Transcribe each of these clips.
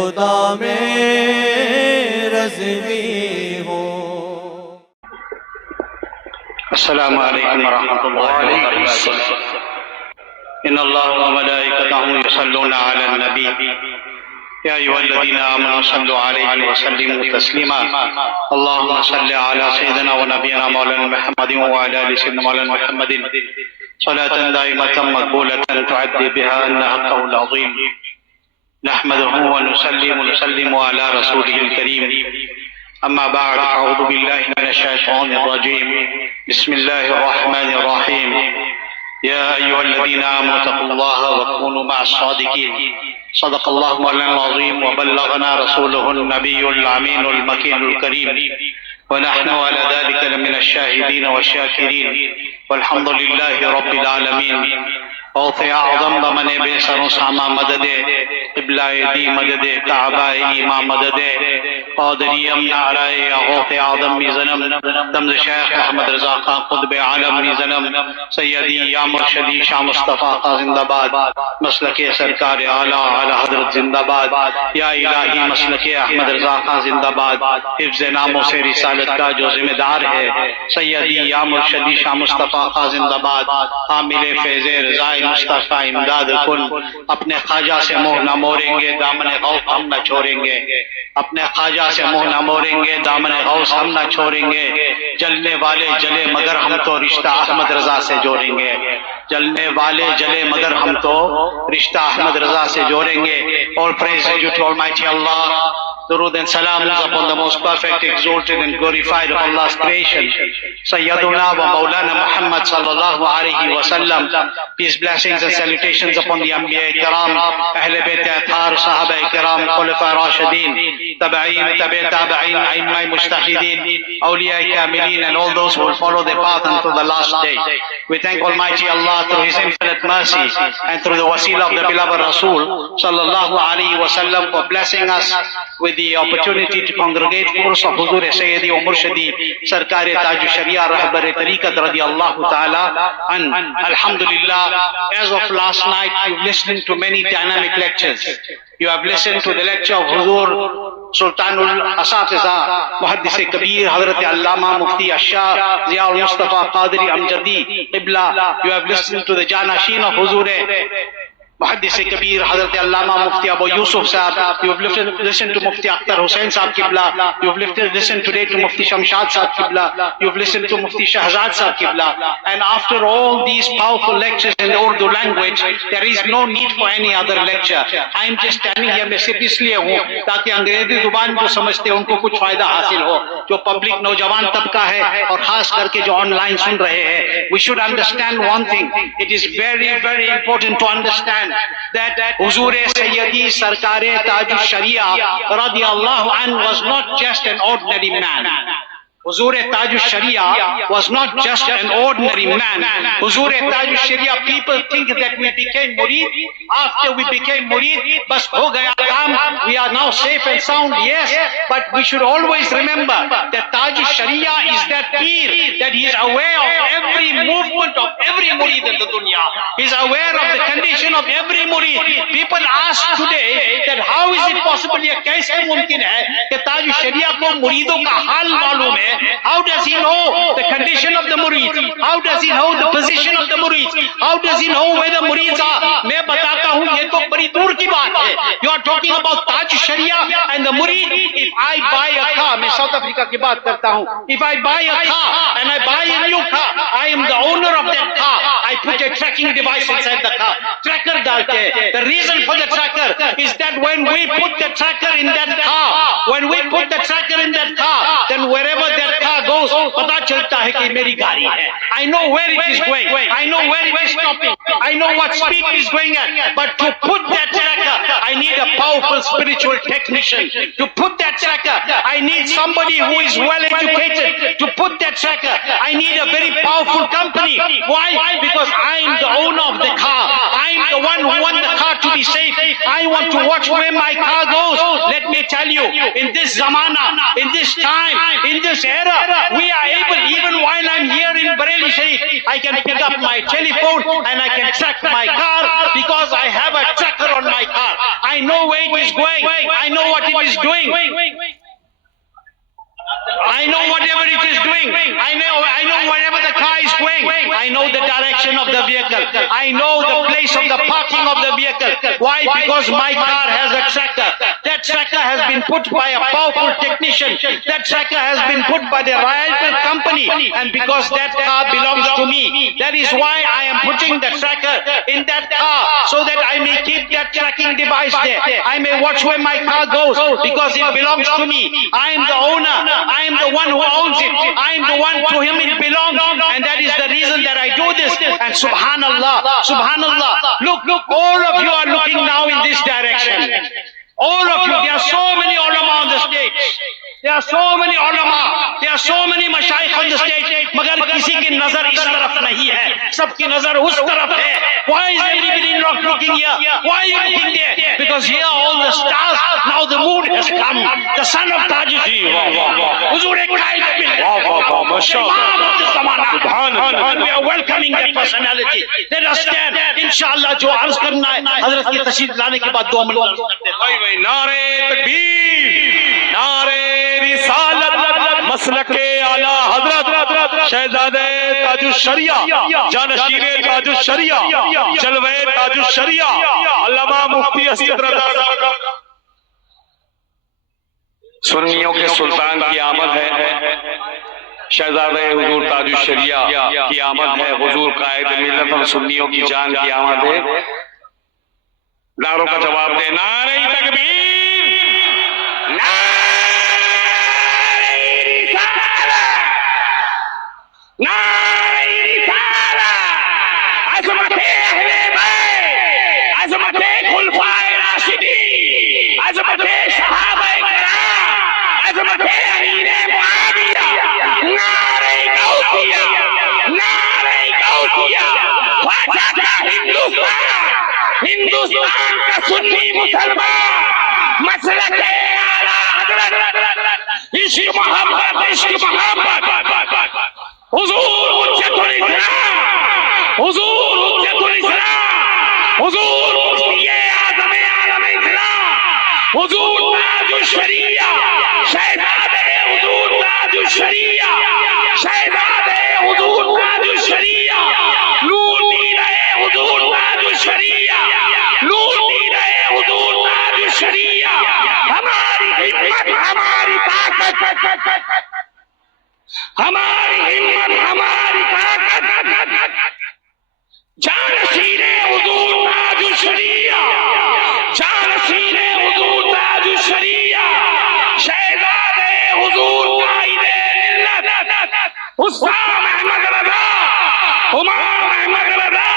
खुदा में रज़वी हो। अस्सलामु अलैकुम वरहमतुल्लाहि वबरकातुहू। इन्नल्लाह व मलाइकतहू युसल्लूना अलन नबी या अय्युहल्लज़ीना आमनू सल्लु अलैहि व सल्लिमू तस्लीमा। अल्लाहुम्मा सल्लि अला सय्यिदिना व नबियिना मौलाना मुहम्मदिन व अला आलि सय्यिदिना मौलाना मुहम्मदिन सलातन दाइमतन मक़बूलतन तुअद्दी बिहा अन्ना हक़्क़हुल अज़ीम। नहमदुहु व नुसल्लिमु अला रसूलिहिल करीम। अम्मा बाद, अऊज़ु बिल्लाहि मिनश शैतानिर रजीम। बिस्मिल्लाहिर रहमानिर रहीम। या अय्युहल्लज़ीना आमनू तक़ुल्लाह व कूनू मअस-सादिक़ीन। सदक़ल्लाहु मौलाना अज़ीम व बल्लगना रसूलुहुन नबियुल अमीनुल मकीनुल करीम व नहनु अला ज़ालिका लमिनश शाहिदीन व शाकिरीन वल्हम्दुलिल्लाहि रब्बिल आलमीन। औफ़े आज़म बमने बेसरों सामा मददे क़िबलाए दी मददे काबाए ईमा मददे क़ादिरियम नाराए औफ़े आज़म मिज़नम तम्ज़ शेख अहमद रज़ा खां क़ुत्ब आलम मिज़नम सैयदी या मुर्शदी शाह मुस्तफ़ा का जिंदाबाद। मसलके सरकार आला आला हज़रत जिंदाबाद। या इलाही मसलके अहमद रज़ा खां जिंदाबाद। हिफ्ज़ नामों से रिसालत का जो जिम्मेदार है सैयदी या मुर्शदी शाह मुस्तफ़ा का जिंदाबाद। आमिले फ़ैज़े रज़ाए मुस्तफ़ा इमदाद कुन। अपने ख्वाजा से मुँह न मोड़ेंगे दामने गौस हम न छोड़ेंगे। अपने ख्वाजा से मुँह न मोड़ेंगे दामने गौस हम न छोड़ेंगे। जलने वाले जले मगर हम तो रिश्ता अहमद रज़ा से जोड़ेंगे। जलने वाले जले मगर हम तो रिश्ता अहमद रज़ा से जोड़ेंगे। All praise due to Almighty Allah. Durood and salam upon the most perfect, exalted and glorified of Allah's creation, Sayyiduna wa Maulana Muhammad sallallahu alaihi wasallam. Peace, blessings and salutations upon the Anbiya Kiram, Ahle Bayt Athar, Sahaba Kiram, Khulafa Rashidin, Tabi'in, Tabi'in, A'immai Mujtahidin, Awliya Kamilin, and all those who will follow their path until the last day. We thank Almighty Allah through His infinite mercy and through the wasila of the beloved Rasul sallallahu alaihi wasallam for blessing us with the opportunity to congregate course of Huzur Sayyidi wa Murshidi Sarkar Taj Sharia Rahbar Tariqat radiyallahu ta'ala an. Alhamdulillah, as of last night you've listened to many dynamic lectures. You have listened to the lecture of Huzur Sultanul Asatiza Muhaddis Kabir Hazrat Allama Mufti Ashah Ziaul Mustafa Qadiri Amjadi Qibla. You have listened to the Janashin of Huzur Muhaddis Kabir Hazrat Allama Mufti Abu Yusuf Sahab. You have listened to Mufti Akhtar Hussain Sahab Qibla. You have listened today to Mufti Shamshad Sahab Qibla. You have listened to Mufti Shahzad Sahab Qibla. And after all these powerful lectures in the Urdu language, there is no need for any other lecture. I am just standing here, मैं सिर्फ इसलिए हूँ ताकि अंग्रेजी जुबान जो समझते हैं उनको कुछ फायदा हासिल हो। जो पब्लिक नौजवान तबका है और खास करके जो ऑनलाइन सुन रहे हैं, we should understand one thing. It is very, very important to understand that Huzur Sayyidi Sarkar Taj Sharia radiyallahu anhu was not just an ordinary man. Huzur Taj Sharia was not just an ordinary man. Huzur Taj Sharia, people think that we became murid. After we became murid, bas ho gaya kaam, we are now safe and sound. Yes, but we should always remember that Taj Sharia is that peer, that he is aware of every movement of every murid in the dunya. He is aware of the condition of every murid. People ask today that how is it possible, ya kaise mumkin hai कि ताज शरिया को मुरीदों का हाल मालूम है? How does he know the condition of the murid? How does he know the position of the murid? How does he know where the murids are? मैं बताता हूँ, ये तो बड़ी दूर की बात है. You are talking about ताज शरिया and the murid. If I buy a car, मैं साउथ अफ्रीका की बात करता हूँ. If I buy a car and I buy a new car, I am the owner of that car. I put a tracking device inside the car. Tracker डालते हैं. The reason for the tracker is that when we put the tracker in that car, then wherever that car goes, पता चलता है कि मेरी गाड़ी है. I know where it is going. I know where it is stopping. I know what speed it is going at. But to put that tracker, I need a powerful spiritual technician. To put that tracker, I need somebody who is well educated. To put that tracker, I need a very powerful company. Why? Because I am the owner of the car. I am the one who want the car to be safe. I want to watch where my car goes. Let me tell you, in this zamana, in this time, in this era, we are able, even while I'm here in Bareilly Sharif, I can pick up my telephone and I can track my car because I have a tracker on my car. I know where it is going. I know what it is doing. I know whatever it is doing. I know wherever the car is going. I know the direction of the vehicle. I know the place of the parking of the vehicle. Why? Because my car has a tracker. That tracker has been put by a powerful technician. That tracker has been put by the reliable company. And because that car belongs to me, that is why I am putting the tracker in that car, so that I may keep that tracking device there. I may watch where my car goes, because it belongs to me. I am the owner. I am the one who owns it. I am the one to whom it belongs. And that is the reason that I do this. And subhanallah, subhanallah, look, all of you are looking now in this direction. All of you, there are so many ulama on the stage. There are so many ulama. There are so many mashayikh on the stage. मगर किसी की नजर इस तरफ नहीं है, सबकी नजर उस तरफ है. Why is everybody not looking here? Why are you looking there? Because here all the stars, now the moon has come. The son of Tajuddin. Huzur Qaid bin. We are welcoming that personality. Let us stand. Inshallah, जो अर्ज करना है, हजरत की तशरीफ लाने के बाद 2 minute अर्ज करते हैं. नारे तकबीर, नारे रिसालत, मसलके आला हजरत शहजादे ताजुश शरिया, जानशीरे ताजुश शरिया, जलवे ताजुश शरिया, अल्लामा मुफ्ती असद रज़ा साहब. सुन्नियों के सुल्तान की आमद है, शहजादे हुजूर ताजुश शरिया की आमद है, हुजूर कायद मिल्लत और सुन्नियों की जान की आमद है. नारों का जवाब दे. नारे तकबीर, हिंदुस्तान का सुन्नी मुसलमान मसलक आला हज़रत इश्क मोहब्बत हुजूर हुज्जतुल इस्लाम, हुजूर हुज्जतुल इस्लाम, हुजूर मुफ्ती आज़म आलम इस्लाम, हुजूर ताजुश शरिया, शहजादे हुजूर ताजुश शरिया, शहजादे हुजूर ताजुश शरिया, लूटी रहे हुजूर ताजुश शरिया, लूटी रहे हुजूर ताजुश शरिया. हमारी हिम्मत, हमारी ताकत, हमारी हिम्मत, हमारी ताकत, जानशीरे हुजूर ताजुश शरिया, जानशीरे हुजूर ताजुश शरिया, शहजादे हुजूर कायदे मिल्लत हुस्साम अहमद रज़ा, हुमायूं अहमद रज़ा.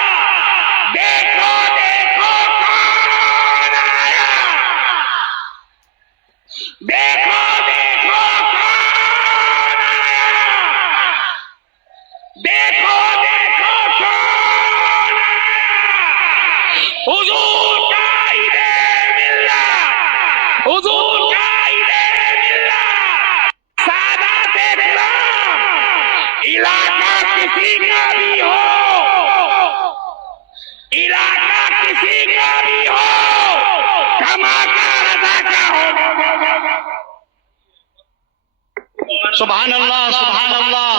देखो देखो कौन आया, देखो देखो कौन आया, देखो देखो कौन आया. हुजूर कायदे मिल्लत, हुजूर कायदे मिल्लत, सादाते किराम. इलाका किसी का भी हो, इलाका किसी का भी हो, धमाका रज़ा का हो. सुभान अल्लाह, सुभान अल्लाह.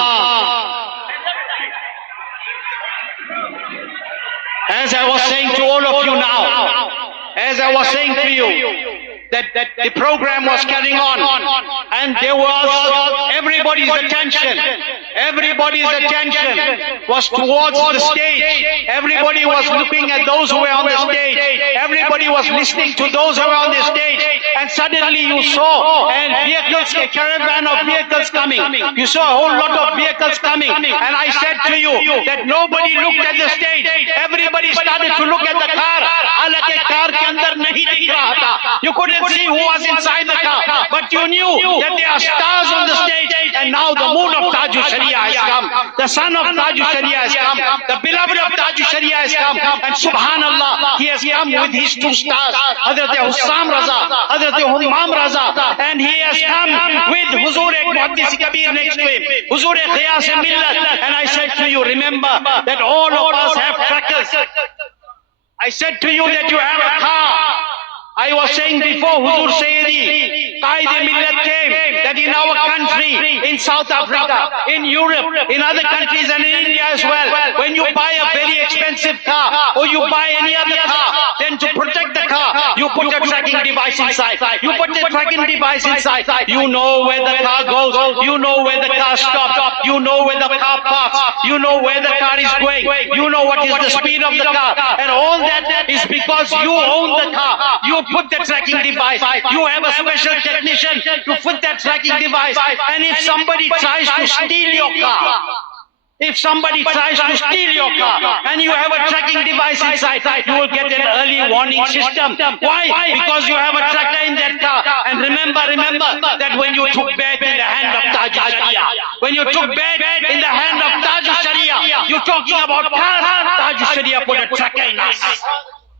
As I was saying to all of you now, as I was saying to you, that the program was carrying on, and there was everybody's attention was towards the stage. Everybody was looking at those who were on the stage. Everybody was listening to those who were on the stage. And suddenly you saw a caravan of vehicles coming. You saw a whole lot of vehicles coming. And I said to you that nobody looked at the stage. Everybody started to look at the car. हालांकि car के अंदर नहीं दिख रहा था. You couldn't see who was inside the car, but you knew that there are stars on the stage. And now the moon of Tajush Sharia has come. The son of Tajush Sharia has come. The beloved of Tajush Sharia has come. And subhanallah, he has come with his 2 stars. Hazrat Hussam Raza, Hazrat Hummam Raza. And he has come with Huzur Muhaddis Kabir next to him. Huzur Qiyas Millat. And I said to you, remember that all of us have trackers. I said to you that you have a car. I was saying before, Huzur Sayyidi, Qaid-e-Millat came, that in our country, in South Africa, in Europe, in other countries and in India as well, when you buy a very expensive car, or you buy any other car, then to protect the car, you put a tracking device inside. You put a tracking device inside. You know where the car goes. You know where the car stops. You know where the car parks. You know where the car is going. You know what is the speed of the car. And all that is because you own the car. You put the tracking device. You have a special technician to put that tracking device. And if somebody tries to steal your car, if somebody tries to steal your car and you have a tracking device inside, you will get an early warning system. Why? Because you have a tracker in that car. And remember that when you took bed in the hand of Taj Sharia, when you took bed in the hand of Taj Sharia, you're talking about car. Taj Sharia put a tracker in us.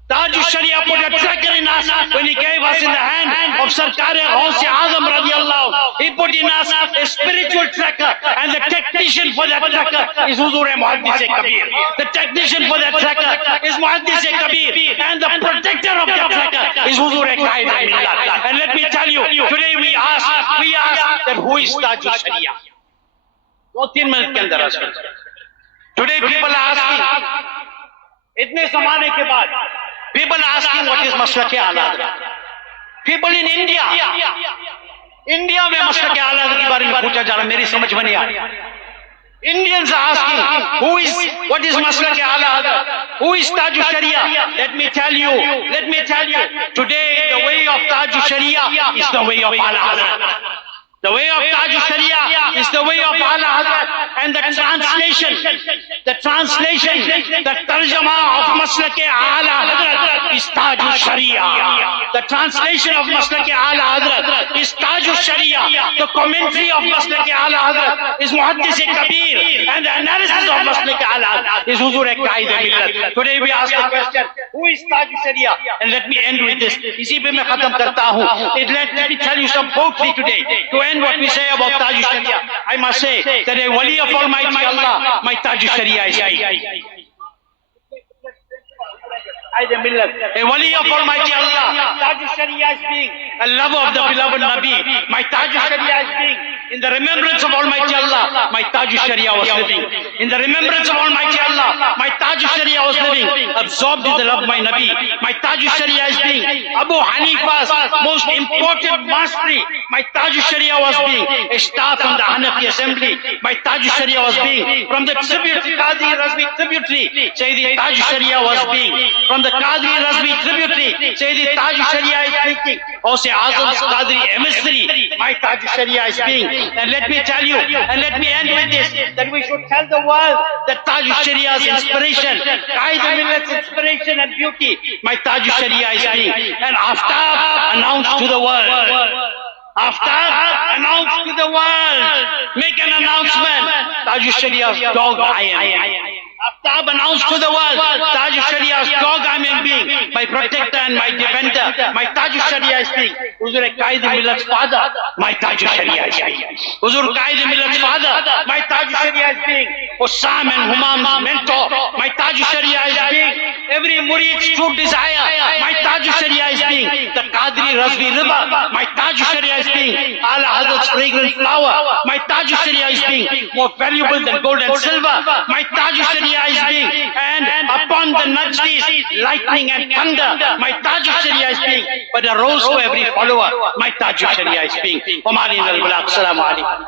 Taj Sharia put a tracker in us when he gave us in the hand of Sarkar-e-Ghaus-e-Azam radiallahu. He put in us a spiritual tracker, and the technician for that tracker is Huzur-e-Muhaddis-e-Kabir. The technician for that tracker is Muhaddis-e-Kabir, and the protector of that tracker is Huzur-e-Qaid-e-Millat. And let me tell you, today we ask that who is Taj Sharia? 2-3 minutes ke andar ask. Today people are asking, itne zamane ke baad, people are asking what is Maslak-e-A'la Hadrat. People in India में Maslak-e A'la Hadrat के बारे में पूछा जा रहा, मेरी समझ में नहीं आ रही. Indians are asking, what is Maslak-e-A'la Hadrat? Who is Taj Sharia? Let me tell you, today the way of Taj Sharia is the way of A'la Hadrat. The way of Taj Sharia is the way of A'la Hadrat. And the translation, the tarjama of Maslak-e-A'la Hadrat is Taj Sharia. The translation of Maslak-e-A'la Hadrat is Taj Sharia. The commentary of Maslak-e-A'la Hadrat is Muhaddis-e-Kabir. And the analysis of Maslak-e-A'la Hadrat is Huzur-e-Qaid-e-Millat. Today we ask the question, who is Taj Sharia? And let me end with this. Isi pe main khatam karta hu. Let me tell you some poetry today. To end what we say about Taj Sharia, I must say that a wali of Almighty Allah, my Taj Sharia is speaking. A wali of Almighty Allah, Taj Sharia is being a lover of the beloved Nabi. My Taj Sharia is being in the remembrance of Almighty Allah. My Taj Sharia was living in the remembrance of Almighty Allah. My Taj Sharia was living absorbed in the love of my Nabi. My Taj Sharia is being Abu Hanifa's most important mastery. My Taj Sharia was being a star from the Hanafi assembly. My Taj Sharia was being from the tributary Qadri Razvi tributary. Sayyidi Taj Sharia was being from the Qadri Razvi tributary. Sayyidi Taj Sharia is speaking. Ghaus-e Azam's Qadri emissary. My Taj Sharia is being. And let me tell you, and let me end with this, that we should tell the world that Taj Sharia's inspiration, Qaid-e-Millat's inspiration and beauty, my Taj Sharia is being. And Aftab announced to the world. Aftab announced to the world. Make an announcement. Taj Sharia's dog I am. Aftab announced to the world, Taj Sharia's dog I am being, my protector and my defender, my Taj Sharia is being. Huzur-e-Qaid-e-Millat's father, my Taj Sharia is being. Huzur-e-Qaid-e-Millat's father, my Taj Sharia is being. Hussam and Humam's mentor, my Taj Sharia is being. Every murid's true desire, my Taj Sharia is being. The Qadri Razvi river, my Taj Sharia is being. A'la Hadrat's fragrant flower, my Taj Sharia is being. More valuable than gold and silver, my Taj Sharia is being. And upon the Najdis, lightning and thunder, my Taj Sharia is being. But a rose to every follower, my Taj Sharia is being. Assalamu alaikum.